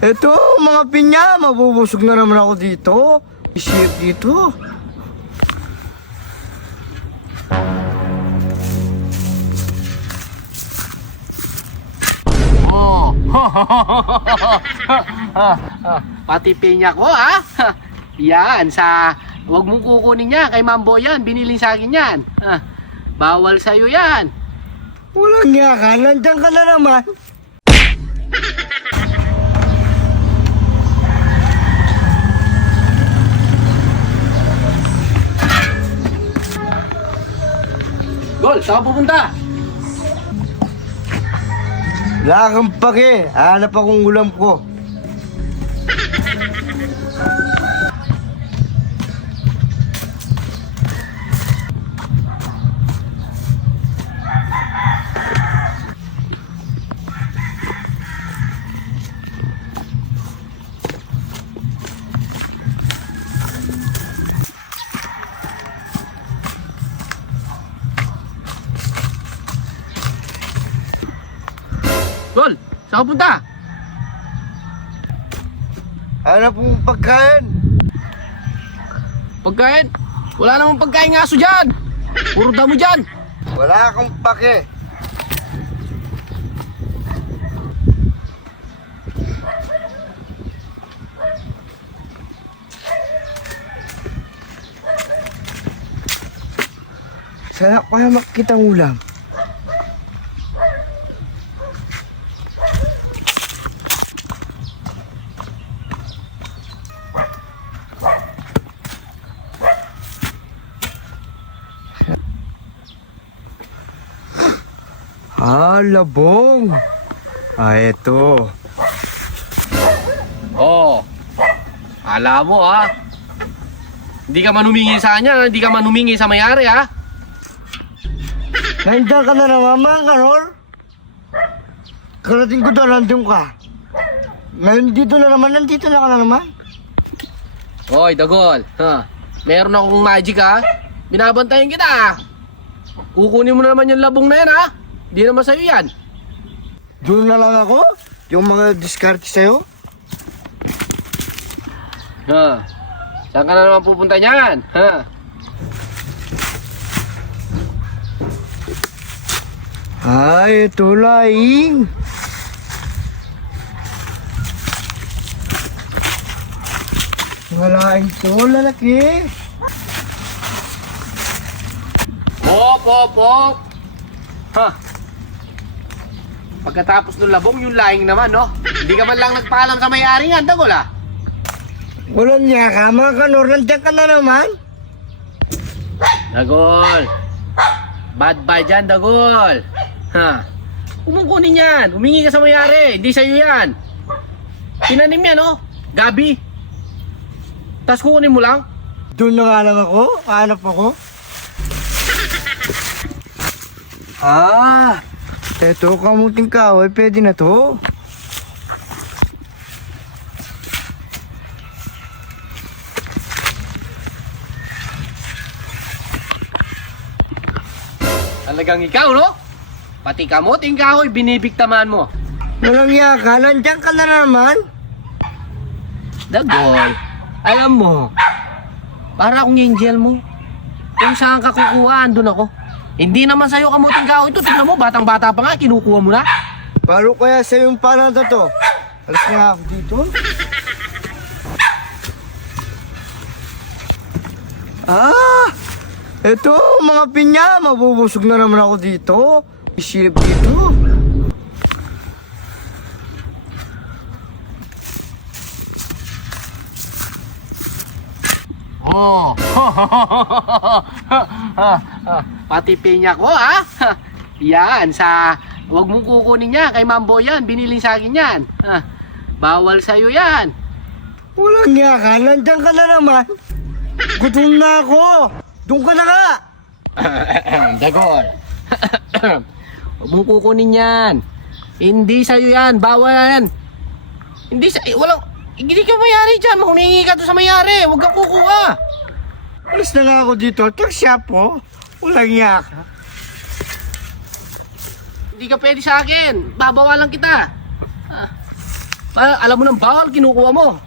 Eto, mga pinya, mabubusog na naman ako dito. Isip dito. Oh. Pati pinya ko, ha? Yan, wag mong kukunin yan. Kay Mambo yan, binili sa akin yan. Bawal sa'yo yan. Walang nga ka, nandiyan ka na naman. Gol, saan ka pupunta? Wala kang pake, hanap akong ulam ko. Gol, saan ka punta? Hanap akong pagkain. Pagkain? Wala namang pagkain ng aso dyan. Puro damo dyan. Wala kang pake. Sana kaya makikita ang ulam. Labong. Eto. Oh. Alam mo, ha? Hindi ka man humingi sa kanya, hindi ka man humingi sa may-ari, ha? Nandiyan ka na naman, mga kanor. Karating ko doon, nandun ka. Ngayon dito na naman, nandito na ka na naman. Hoy, Dagol, ha? Meron akong magic, ha? Binabantayan kita, ha? Kukunin mo na naman yung labong na yan, ha? Di naman sa'yo yan. Doon na lang ako? Yung mga diskarte sa'yo? Ha? Saan ka na naman pupunta niyan? Ha? Ay, ito laing. Mga laing to, lalaki. Hop, hop, hop. Ha? Pagkatapos ng labong, yung laing naman, no? Hindi ka man lang nagpaalam sa may-ari nga, Dagol, ha? Walang niya ka, mga kanor, nandiyan ka na naman. Dagol. Bad bye dyan, Dagol. Ha? Huwag mong kunin yan. Humingi ka sa may-ari. Hindi sa'yo yan. Tinanim yan, no? Gabi. Tapos kukunin mo lang. Doon na nga lang ako, hanap ako. Eto, kamuting kahoy, pwede na to. Talagang ikaw, no? Pati kamuting kahoy, binibiktaman mo. Walang niya ka, nandiyan ka na naman. Dagol, alam mo, para akong angel mo. Kung saan ka kukuha, andun ako. Hindi naman sa'yo kamuting kahoy ito. Tignan mo, batang-bata pa nga, kinukuha mo na. Paano kaya sa yung panada to? Alas nga ako dito. Eto, mga pinya, mabubusog na naman ako dito. Isip dito. Oh. Pati pinya ko, ha? Yan, wag mong kukunin yan. Kay Mambo yan, binili sa akin yan. Bawal sa'yo yan. Walang nga ka, nandiyan ka na naman. Gutom na ako. Doon ka na ka. Dagol. Huwag mong kukunin yan. Hindi sa'yo yan, bawal yan. Hindi ka mayari dyan, humingi ka doon sa mayari. Huwag kang kukuha. Alis na nga ako dito. Tagsya po. Walang nga ka. Hindi ka pwede sa akin. Babawalan kita. Alam mo nang bawal, kinukuha mo.